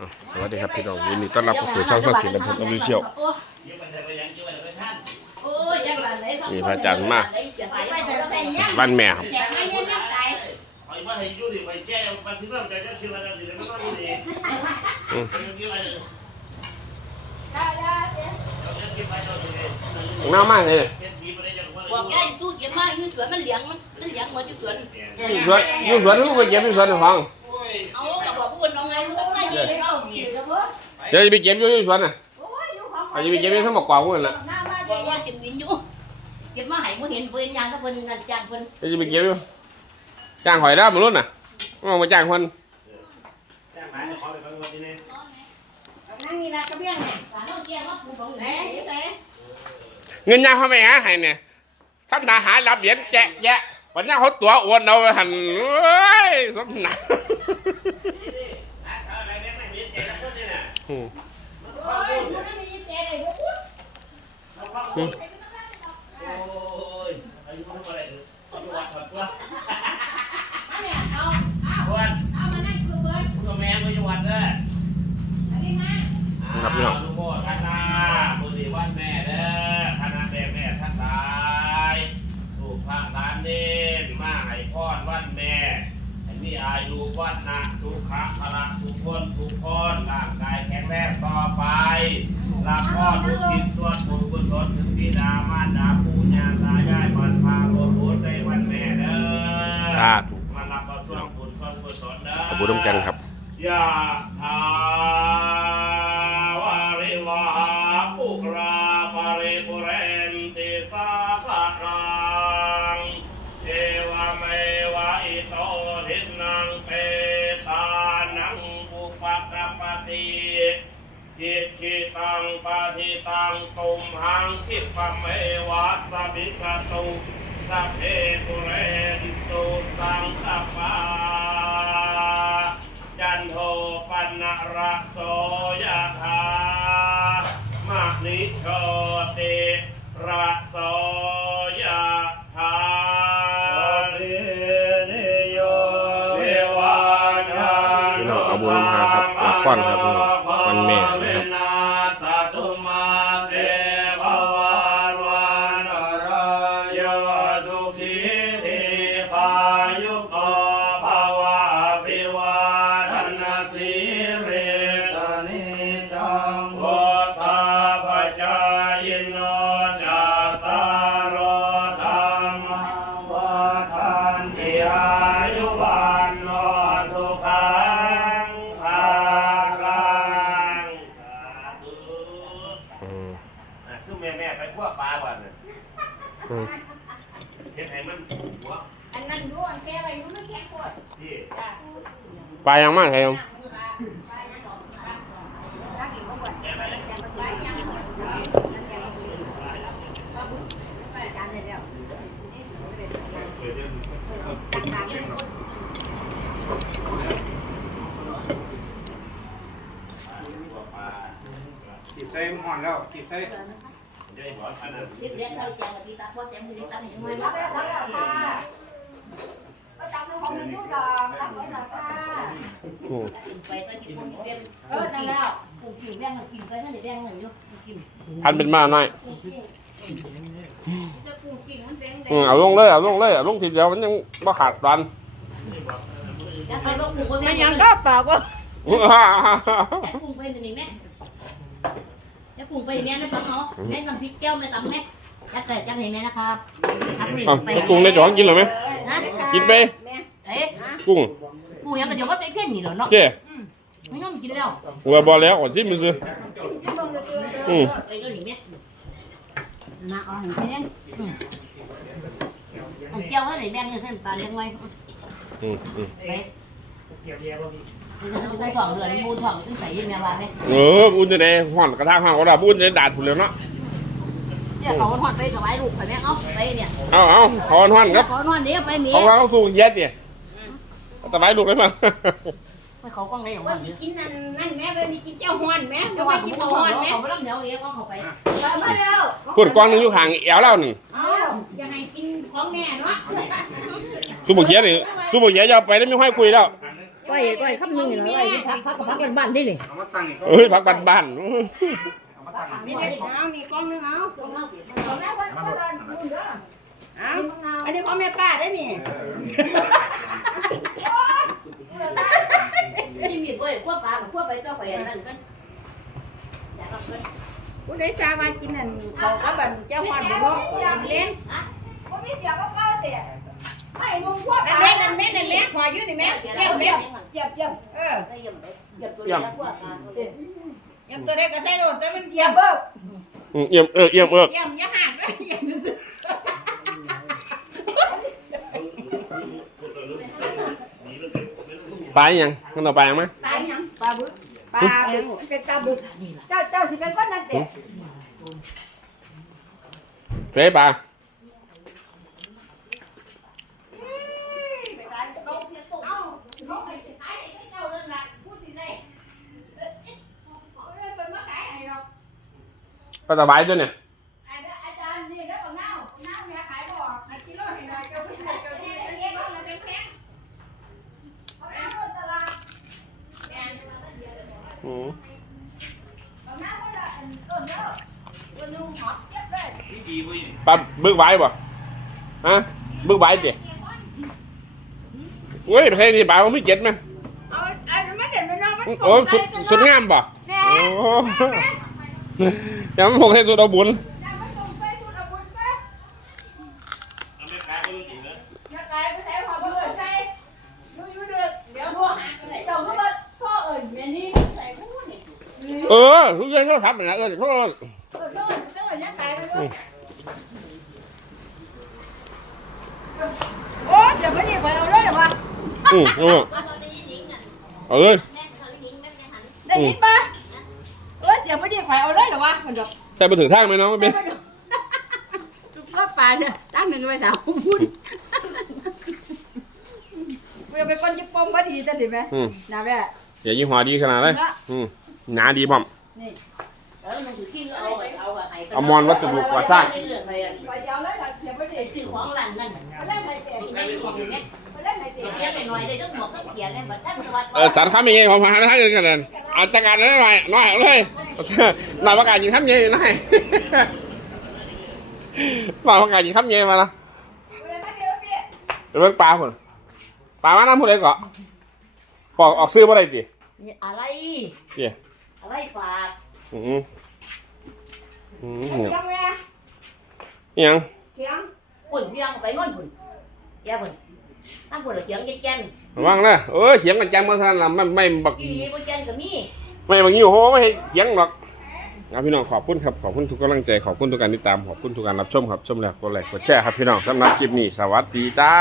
อะสวัสดีครับพี่น้องยินดีต้อนรับเข้าสู่ช่องช่องศิลป์พลอวิเชียลนี่พระอาจารย์มาบ้านแม่ครับไอ้บ้านไอ้ยูดิไปแจ้งมาซื้อเรื่องใจจะซื้อมาจะซื้อไม่ต้องดีอืมเก็บไปเลยเก็บไปเถอะหน้ามากเลยเก็บดีไปได้จังหวะบอกแกสู้เก็บมาอยู่สวนมันเลี้ยงมันมันเลี้ยงหมดอยู่สวนอยู่สวนอยู่สวนลูกไปเก็บอยู่สวนของเอากับบอกผู้คนน้องไงมันก็ใช่ยังเอา เก็บเพิ่มเดี๋ยวจะไปเก็บอยู่อยู่สวนน่ะเอาจะไปเก็บอยู่ทั้งหมดกว่าพวกนั้นแหละบอกว่ากินวินอยู่เก็บมาให้บ่เห็นเพิ่นยางก็เพิ่นนั่นจ้างเพิ่นเดี๋ยวจะไปเก็บอยู่จ้างหอยได้มาลุ้นน่ะเอามาจ้างคนแจ้งหมายขอไปบางวันนี้นั่งนี่ละกระเบี้ยงเนี่ยสารต้องแก้ว่าผู้ของแหน่แต่เงินยางเขาไม่หาให้เนี่ยท่านทหารรับเหรียญแจะแยะวันนี้เขาตัวอ้วนเอาไปหันเอ้ยสมหนัก อะไรแม่ไม่มีแจ้งคน นี่น่ะอืมโอ้ยผู้นั้นมีแก่ได้บ่พูดโอ้ยอายุเท่าไหร่อายุวัดผัดตัวมาแม่เอาเอาวันเอามานั่งคือเบิดคุณกับแม่อายุวัดเด้ออันนี้มาลูกโบคณะบุรีวันแม่เด้อคณะแม่แม่ทั้งหลายลูกพระหลานเน้นมาให้พรวันแม่ให้ มีอายุวัฒนะสุขะพละทุกคนทุกคนร่างกายแข็งแรงต่อไปรับพ่อทุกทิศส่วนบุญกุศลถึงบิดามารดาปู่ย่าตายายบรรพาบุรุษในวันแม่เด้อสาธุมารับเอาส่วนบุญส่วนกุศลเด้อขอบคุณน้ำกันครับยะถาวาริวาปุราปาริปุเร งปะทิตังตุมหังคิปะเมวะสะบิกตุสัพเพปุเรนตุสังคปาจันโทปันนระโสยธามะนิโชติระโสยธาเรนิโยเทวานันพี่น้องเอาบุญมาครับมาป้อนครับายโนจัตตารโอธรรมวัฏันติอายุวันโนสุขังภาลังสาธุอืมอะซึ่งแม่แม่ไปคั่วปลาก่อนน่ะอืมเฮ็ดให้มันหัวอันนั้นอยู่อันแก่ไว้อยู่มันแข็งโคตรที่ จ้ะปลายังมากครับแม่ไปเลย จีบใส่หอน แล้วจีบใส่เด็กๆเราแจงกับพี่ตาพ่อแจงมือตาหนไหมรับแล้วรับแล้วค่ะก็จำเป็นของมันยุ่งดอกรับไว้หน่อยค่ะอืมไปก็กินพวกนี้เป็นเออนั่นแล้วปูกินแดงกินไปนั่นแดงนั่นอยู่กินพันเป็นมาหน่อยจะปลูกกินมันแดงแดอืมเอาลงเลยเอาลงเลยเอาลงทีเดียวมันยังบ่ขาดตอนไปว่าปลูกว่าแม่ไม่ยังก็เปล่าก็อื้อแต่ปลูกไปนี่แม่ จะปลูกไปแม่นะฟังเนาะแม่ทำพริกแก้วแม่ตำแม่จะแต่จังเห็นแม่นะครับทำนี่เอาไปเอากุ้งในจ่องกินเหรอไหมนะกินไปเอ๊ะกุ้งปลูกยังก็เดี๋ยวว่าใส่เพี้ยนนี่เหรอเนาะเจ้ไม่ต้องกินแล้วหัวบอแล้วก่อนสิมือซื้ออืมไปดูนี่แม่มาเอาหันเพี้ยนอันเจียวให้ไหนแบ่งเนี่ยเส้นตาเลี้ยงไว้อืมอืมไป จะได้ถ่องเรือนมูถ่องซึ่งใส่ยี่แม่บ้านเนี่ยเออบุญจะได้ห่อนกระทะห่อนก็ได้บุญจะได้ดาดผุนแล้วเนาะเนี่ยเขาถ่อนไปถวายลูกไปแม่เอาไปเนี่ยเอาเอาขอนห่อนครับเขาถ่อนเดี๋ยวไปหนีเอาวางเข้าสู่เย็ดเนี่ยสบายลูกได้มั้ยไปเขากล้องได้อย่างวันั้นนนี้กินนั่นนั่นแม่วันนี้กินเจ้าฮ้อนแม่จะจะว่าว่ากิกินนเขาเจ้าฮ้ฮ้ออนนแม่แม่เขาไม่ต้องเดี๋ยวเองเขาไปมาแล้วพูดกวางหนึงอยู่ห่างแอวแล้วหนึ่งเอาอย่าให้กินของแม่เนาะสู้บุกเย็ดนี่สู้บุกเย็ดจะเอาไปได้ไม่ค่อยคุยแล้วย ก้อยก้อยคำนึงนี่เหรอก้อยพักพักกับพักบ้านๆนี่นี่เอามาตั้งนี่ก็เอ้ยพักบ้านๆเอามาตั้งนี่นี่เด็ดเอานี่กล้องนึงเอาตอนแรกว่าเขาเดินนู่นเด้อเอาอันนี้ของแม่ป้าได้นี่นี่มีก้อยขั้วปลากับขั้วไปเจ้าไปอันนั้นกันอยากรับเงินผู้ใดทราบว่ากินนั่นเขากับบันเจ้าฮอนบ่เนาะเล่นว่ามีเสียงก็เก้าเตะไม่นุ่งพวกนั่นแม่นั่นแม่นั่นแหละขออยู่นี่แม่เสียเยี่ยมเลี้เยี่ยยงมเจ็บเจ็บเออเยี่ยมเยี่ยมตัวเดียวขั้วปลาเยี่ยมตัวใดก็ใส่โดดแต่มันเจ็เยี่ยบมเบิกอืมเอี่ยมเอิกเอี่ยมเอิกเยี่ยมอย่าหักเด้อเยี่ยมซื่อไปยังมันต่อไปยังไหมตายยังปลาบึกปลาบึกเป็นปลาบึกเจ้าเจ้าสิเป็นคนนั่นเตะเฟ้ปลา ปลาตะไบตัวเนี่ย อาจารย์นี่แล้วของเน่าเน่าเนี่ยขายบ่ออกอาชีพเราเห็นอะไรเจ้าผู้ชาย เจ้าเนี่ยเจ้าเนี่ยมันเป็นแพงเอาหน้าบนตลาดอืมเอาหน้าบนตลาดต้นเด้อต้นนุ่งหอมเจ็บเลยนี่ดีบ่อีนี่ปลาบึกไว้บ่ฮะบึกไว้เดี๋ยเว้ยประเทศนี้ปลามันไม่เก็ตไหมเอาอันนั้นมันเด่นมันเนาะมันโอ้สุดสุดงามบ่แน่โอ้ ยังไม่พกให้สุดเอาบุญยังไม่ตรงไปสุดอาบุญเอาไม่ขายก็รู้จริงนะอย่าตายไปใส่หัวเบื่อใส่ยูยูเดี๋ยวพวกเจ้าก็มาพ่อเอ่ยแม่นี่ใส่พูดนี่เออทุกอย่างเขาทำนเออโทษเออก็ก็เหมือนยังตายไปด้วยโอ้เดี๋ยวไม่ด้ไปเอาเลยเหรอวะอืมเอเอาเลยได้ยินปะเอ อเดี๋ยวไม่ได้ไปเอาเลยเหรอวะมันดอกใช่ไปถึงทางไหมน้องไม่เป็นพ่อปลาเนี่ยตั้งหนึ่งไว้สาวพูดเมื่อไปคนญี่ปุ่นก็ดีจะดีไหมอืมนะแม่เดี๋ยวยี่ห้อดีขนาดเลยอืมหนาดีพร้อมเออมันถือขี้เอาเอาอะให้อมรวัสดุก่อสร้างไปเดี๋ยวเลยเดี๋ยวไม่ได้ไอ้ซื้อของหลังนั่นไปเล่นไหนเตะไม่ได้ของอย่างเงี้ยไปเล่นไหนเตะเสียไปหน่อยเลยต้องหมวกต้องเสียเลยบัดท่านวัดเออสารคำยังไงผมหาท่านอื่นกันเลยเอาจัดการนั้นหน่อยหน่อยเอาเลย หน่อยประกาศยิงคำยังไงหน่อยหน่อยประกาศยิงคำยังไงมาละไปเล่นไหนเดี๋ยวพี่เดี๋ยวเบิ่งปลาคนปลาว่าน้ำพูดอะไรก่อนปอกออกซื้อบ่ได้จีนี่อะไร เดี๋ยวอะไรฝากอืมอืมเถียงไงอิหยังเถียงปุ่นเรียงไปง้อนปุ่นแย่ปุ่นตั้งปุ่นเสียงแก่นระวังนะเออเสียงกันจังมาท่านละไม่ไม่บักๆอีนี่ปุ่นแก่นก็มี ไม่บางยี่โหไม่ให้เสียงหรอกครับพี่น้องขอบคุณครับขอบคุณทุกกำลังใจขอบคุณทุกการติดตามขอบคุณทุกการรับชมครับชมแล้วกดไลค์กดแชร์ครับพี่น้องสำหรับคลิปนี้สวัสดีจ้า